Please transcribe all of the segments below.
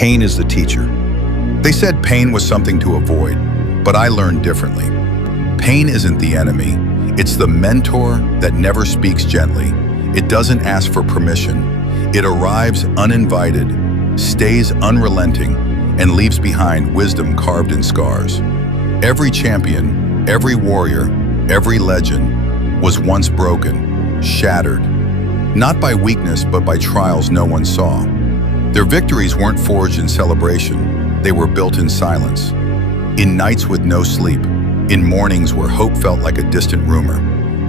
Pain is the teacher. They said pain was something to avoid, but I learned differently. Pain isn't the enemy. It's the mentor that never speaks gently. It doesn't ask for permission. It arrives uninvited, stays unrelenting, and leaves behind wisdom carved in scars. Every champion, every warrior, every legend was once broken, shattered, not by weakness but by trials no one saw. Their victories weren't forged in celebration, they were built in silence. In nights with no sleep, in mornings where hope felt like a distant rumor.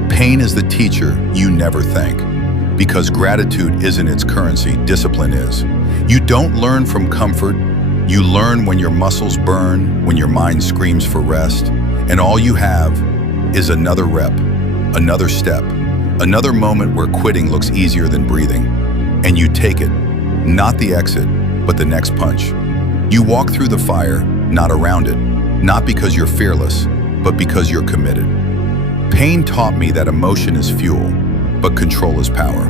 Pain is the teacher you never thank, because gratitude isn't its currency, discipline is. You don't learn from comfort, you learn when your muscles burn, when your mind screams for rest, and all you have is another rep, another step, another moment where quitting looks easier than breathing. And you take it, not the exit, but the next punch. You walk through the fire, not around it, not because you're fearless, but because you're committed. Pain taught me that emotion is fuel, but control is power.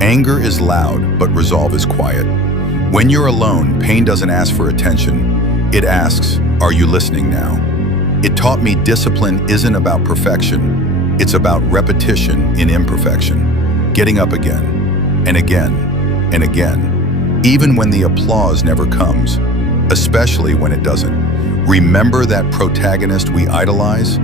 Anger is loud, but resolve is quiet. When you're alone, pain doesn't ask for attention. It asks, are you listening now? It taught me discipline isn't about perfection. It's about repetition in imperfection. Getting up again, and again, and again. Even when the applause never comes, especially when it doesn't. Remember that protagonist we idolize?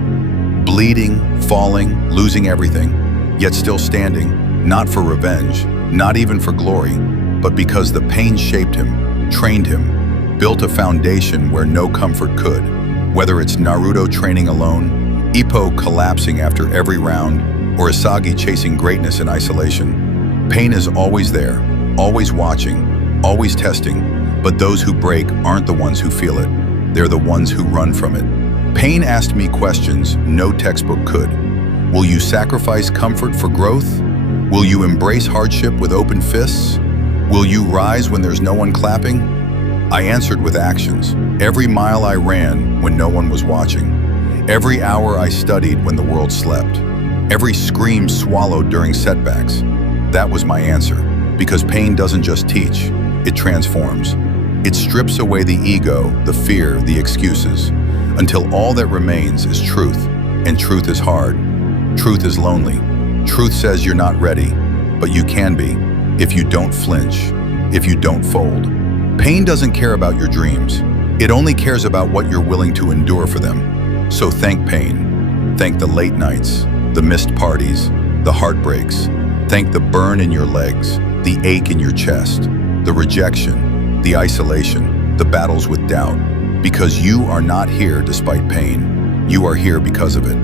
Bleeding, falling, losing everything, yet still standing, not for revenge, not even for glory, but because the pain shaped him, trained him, built a foundation where no comfort could. Whether it's Naruto training alone, Ippo collapsing after every round, or Asagi chasing greatness in isolation, pain is always there, always watching, always testing, but those who break aren't the ones who feel it, they're the ones who run from it. Pain asked me questions no textbook could. Will you sacrifice comfort for growth? Will you embrace hardship with open fists? Will you rise when there's no one clapping? I answered with actions. Every mile I ran when no one was watching. Every hour I studied when the world slept. Every scream swallowed during setbacks. That was my answer. Because pain doesn't just teach, it transforms. It strips away the ego, the fear, the excuses, until all that remains is truth. And truth is hard. Truth is lonely. Truth says you're not ready, but you can be if you don't flinch, if you don't fold. Pain doesn't care about your dreams. It only cares about what you're willing to endure for them. So thank pain. Thank the late nights, the missed parties, the heartbreaks. Thank the burn in your legs, the ache in your chest, the rejection, the isolation, the battles with doubt. Because you are not here despite pain. You are here because of it.